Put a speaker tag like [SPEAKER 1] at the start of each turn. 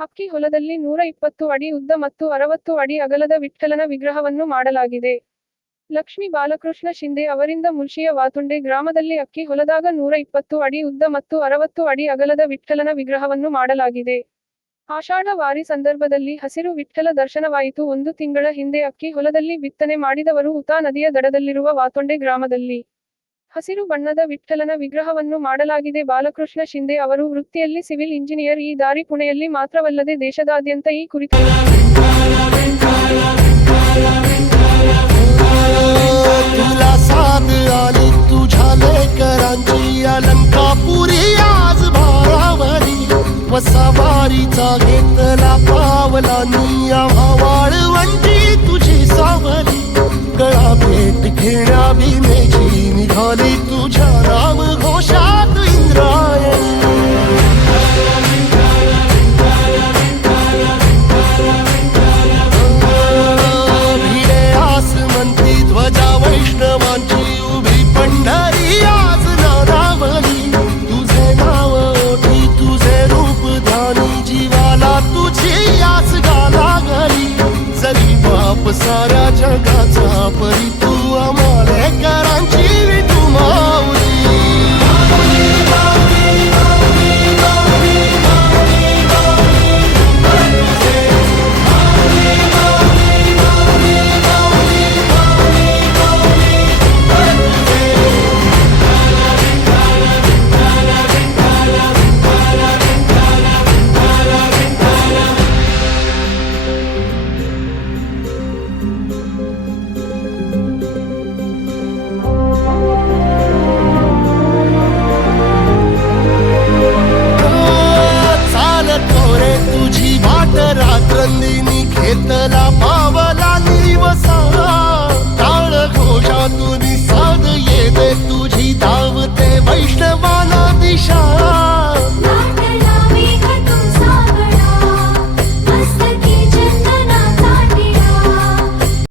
[SPEAKER 1] ಅಕ್ಕಿ ಹೊಲದಲ್ಲಿ ನೂರ ಇಪ್ಪತ್ತು ಅಡಿ ಉದ್ದ ಮತ್ತು ಅರವತ್ತು ಅಡಿ ಅಗಲದ ವಿಠಲನ ವಿಗ್ರಹವನ್ನು ಮಾಡಲಾಗಿದೆ. ಲಕ್ಷ್ಮಿ ಬಾಲಕೃಷ್ಣ ಶಿಂದೆ ಅವರಿಂದ ಮುಲ್ಶಿಯ ವಾತುಂಡೆ ಗ್ರಾಮದಲ್ಲಿ ಅಕ್ಕಿ ಹೊಲದಾಗ ನೂರ ಇಪ್ಪತ್ತು ಅಡಿ ಉದ್ದ ಮತ್ತು ಅರವತ್ತು ಅಡಿ ಅಗಲದ ವಿಠ್ಠಲನ ವಿಗ್ರಹವನ್ನು ಮಾಡಲಾಗಿದೆ. ಆಷಾಢ ವಾರಿ ಸಂದರ್ಭದಲ್ಲಿ ಹಸಿರು ವಿಠ್ಠಲ ದರ್ಶನವಾಯಿತು. ಒಂದು ತಿಂಗಳ ಹಿಂದೆ ಅಕ್ಕಿ ಹೊಲದಲ್ಲಿ ಬಿತ್ತನೆ ಮಾಡಿದವರು ಉತಾ ನದಿಯ ದಡದಲ್ಲಿರುವ ವಾತೊಂಡೆ ಗ್ರಾಮದಲ್ಲಿ ಹಸಿರು ಬಣ್ಣದ ವಿಠ್ಠಲನ ವಿಗ್ರಹವನ್ನು ಮಾಡಲಾಗಿದೆ ಬಾಲಕೃಷ್ಣ ಶಿಂದೆ ಅವರು ವೃತ್ತಿಯಲ್ಲಿ ಸಿವಿಲ್ ಇಂಜಿನಿಯರ್ ಈ ದಾರಿ ಪುಣೆಯಲ್ಲಿ ಮಾತ್ರವಲ್ಲದೆ ದೇಶದಾದ್ಯಂತ ಈ ಕುರಿತು
[SPEAKER 2] तुला साथ आली तुझ्या लेकरांची अलंकापुरी आज भारावरी वसावारीचा घेतला पावला निया वाळवंटी झाली तुझ्या राम घोषात इंद्रायणी भिडे ध्वजा वैष्णवांची उभी पंढरी आज नारावली तुझे नाव ओठी तुझे रूप ध्यानी जीवाला तुझी आस गाला गली जरी बाप साऱ्या जगाचा परी तू आम्हाला करांची घेतला पावला निवसा. काळ घोषातून